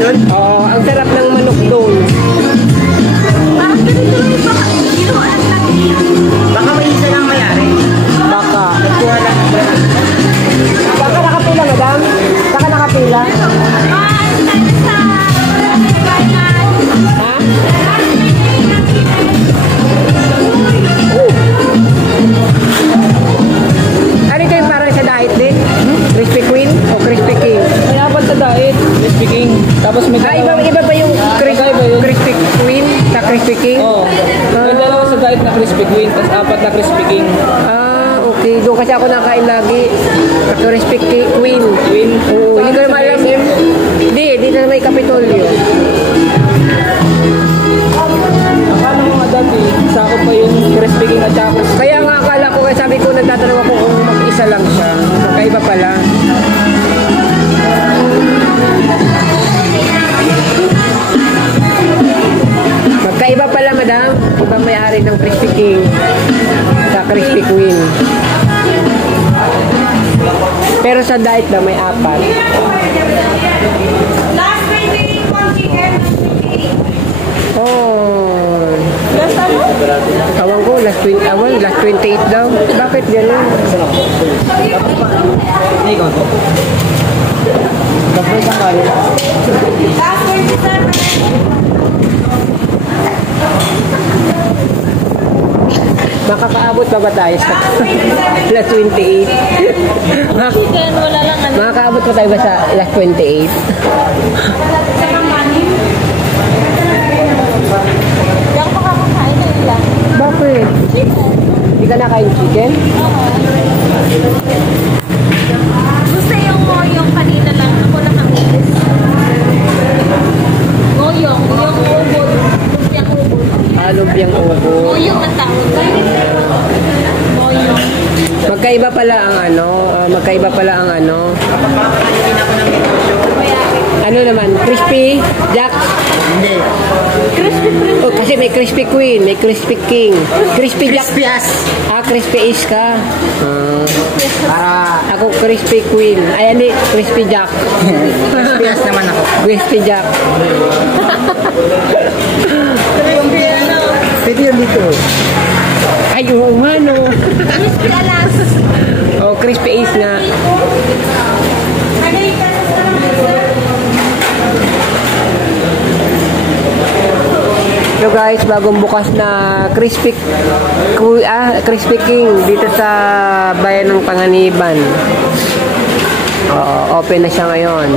doon? Oo, ang sarap ng manok doon. Parang ganito lang yung baka. Pero alam lang. Baka may isa lang mayari. Baka. Nagkuha lang. Baka nakapila, madam? Baka nakapila? Sa... Ha? Oh. Ano ito yung parang sa diet din? Crispy Queen o Crispy King? May apat sa diet. Crispy King. Tapos may Iba ba yung Crispy Queen sa Crispy King? Oo. May dalawa sa diet na Crispy Queen, tapos apat na Crispy King. Okay. Doon kasi ako nakain lagi. Crispy Queen. Queen? Oo. Hindi ko naman alam. Hindi. Dito na may Kapitolyo. Akala mo nga dati, sakot pa yung Crispy King at saka Kaya nga akala ko, kaya sabi ko, nagtatanong ako kung mag-isa lang siya. Magkaiba pala. Magkaiba pala, madam. Ibang may-ari ng Crispy King sa Crispy Queen. Pero sa diet na may apat. Last 28 chicken. Oh. Last ano? Awang ko, last 28 daw. Bakit gano'n? Hindi ko to. Kapag ang kari. Last 27. Makakaabot pa ba tayo sa last 28? Chicken, wala lang ano. Makakaabot pa tayo ba sa last 28? Hindi ako makakakain na ilan. Bakit? Chicken. Hindi ka nakain chicken? Gusto yung ngoyong kanina lang. Ako lang ang ilis. Ngoyong. Yung ubod. Lumpiang ubod. Lumpiang ubo. Ngoyong ang tawag. Ngoyong. Magkaiba pala ang ano, magkaiba pala ang ano. Ano naman, crispy Jack? Hindi. Crispy Prince. Oh, kasi may Crispy Queen, may Crispy King. Crispy Jack. Crispy as. Crispy is ka. Ako Crispy Queen. Ay, hindi, Crispy Jack. Crispy as naman ako. Crispy Jack. Pwede yun dito. Ay, umano. Crispy alas. Oh, Crispy is nga. So guys, bagong bukas na Crispy King dito sa bayan ng Panganiban. Open na siya ngayon.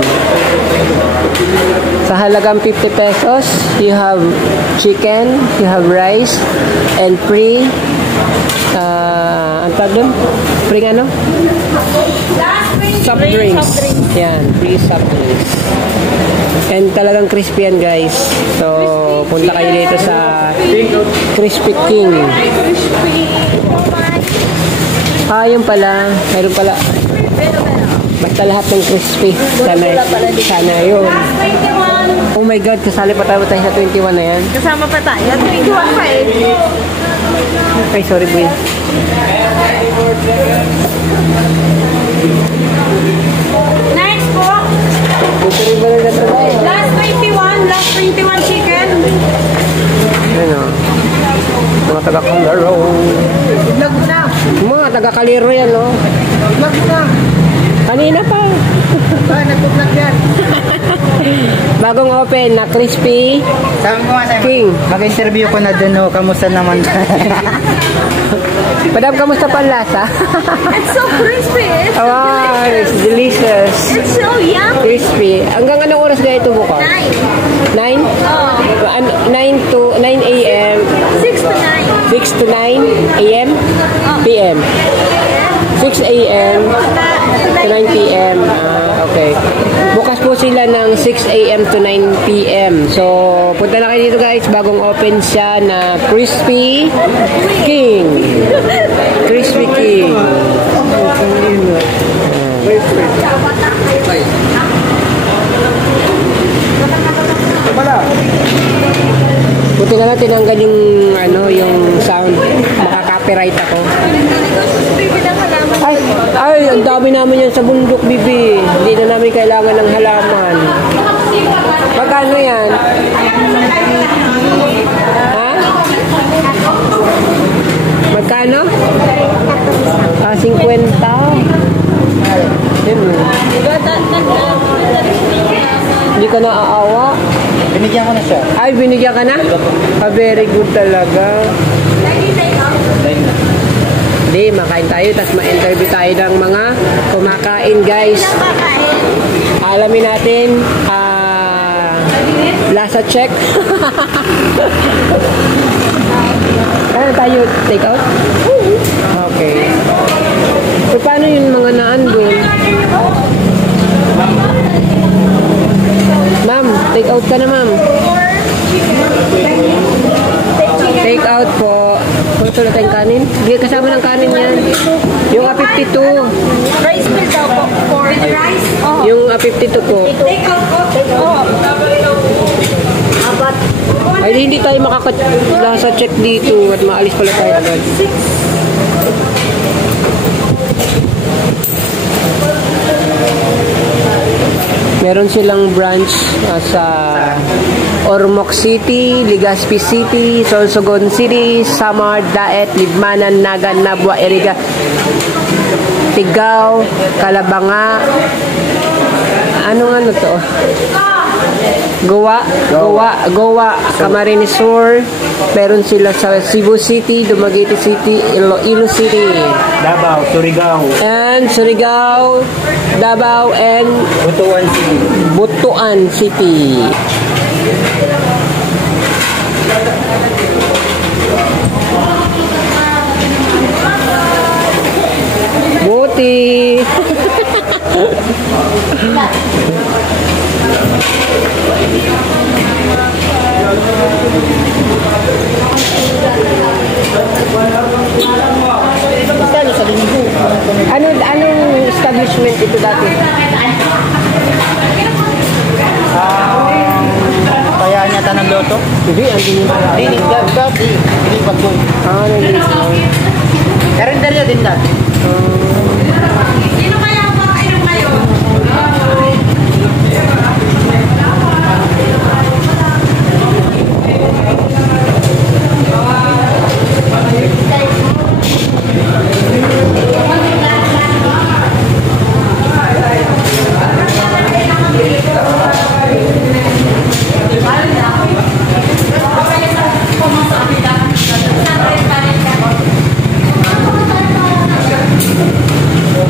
Sa halagang 50 pesos, you have chicken, you have rice, and free ang tawag doon? Free ano? Soft drinks. Yan, free soft drinks. And talagang crispy yan guys. So, punta kayo dito sa Crispy King. Yun pala. Meron pala. Basta lahat ng crispy. Sana yun. Oh my God, kasali pa tayo sa 21 na yan. Kasama pa tayo. 21 pa eh. Ay, sorry boy. Next po. Last 21 chicken. Ano? Mga taga-kalero. Vlog mo na. Mga taga-kalero yan, no? Vlog mo na. Kanina pa. Nagpo-vlog yan. Bagong open na Crispy Sabi ko nga sa'yo. King. Mag-interview ko na dun, oh. Kamusta naman? Madam, kamusta pa ang lasa? It's so crispy. It's so Wow, delicious. it's delicious. It's so yummy. Crispy. Hanggang anong oras na ito bukas? 9. 9? Oh. 9 to 9 a.m. 6 to 9. 6 to 9 a.m. p.m. 6 a.m. to 9 p.m. Okay. Bukas po sila ng 6 a.m. to 9 p.m. So, punta na kayo dito guys. Bagong open siya na Crispy King. Crispy King. Buti na lang tinanggal yung ano, yung sound. Makaka-copyright ako. Ay, ang dami namin yan sa bundok, bibi. Hindi na namin kailangan ng halaman. Magkano yan? Ha? Magkano? 50. Yun. Hindi ka naaawa. Binigyan ko na siya. Ay, binigyan ka na? Very good talaga. Hindi, makain tayo, tapos ma-interview tayo ng mga kumakain, guys. Alamin natin, lasa check. Ano tayo, take out? Okay. So, paano yung mga naandun? Ma'am, take out ka na, ma'am. Take out po. Kung ito na tayong kanin? Hindi, kasama ng kanin yan. Yung A52. Rice meal daw po. For rice? Yung A52 po. Take out po. Apat. Ay, hindi tayo makaka-lasa check dito at maalis pala tayo agad. Meron silang branch sa Ormoc City, Legazpi City, Sorsogon City, Samar, Daet, Libmanan, Nagan, Nabwa, Iriga, Tigaw, Calabanga. Ano to? Goa, Camarines Sur. Meron sila sa Cebu City, Dumaguete City, Iloilo City. Davao, Surigao, Davao, and Butuan City. Buti. Anong establishment ito dati? Kaya niya tanang loto? Hindi, andun yung pala. Hindi pagkoy. Nandun. Karinderya din dati. Sino kaya ang makainom kayo?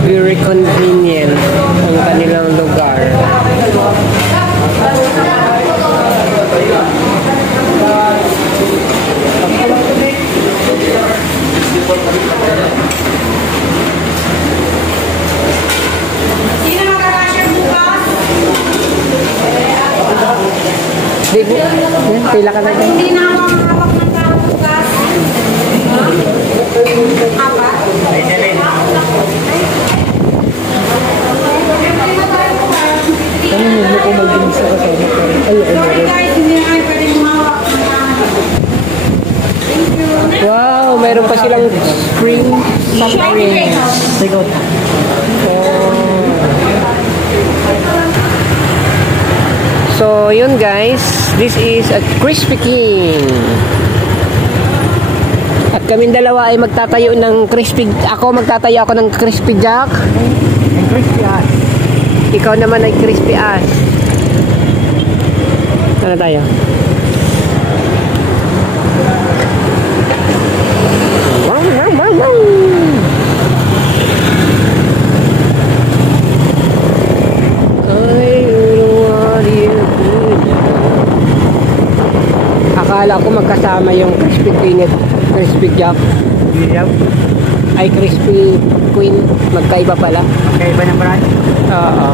Very convenient ang kanilang lugar. Sino magkakasya bukas? Pila ka na dyan. Hindi na ako makakapag ng tao bukas. Apat? Sorry guys, hindi na kayo pwede humawak. Thank you. Wow, meron pa silang spring soft drinks. Take out. So, yun guys, this is a Crispy King. At kaming dalawa ay magtatayo ng magtatayo ako ng Crispy Jack. And crispy ass. Ikaw naman ay Crispy Ass. Ano tayo? Akala ko magkasama yung Crispy Queen at Crispy Jack. Ay, Crispy Queen. Magkaiba pala. Magkaiba ng brand? Oo.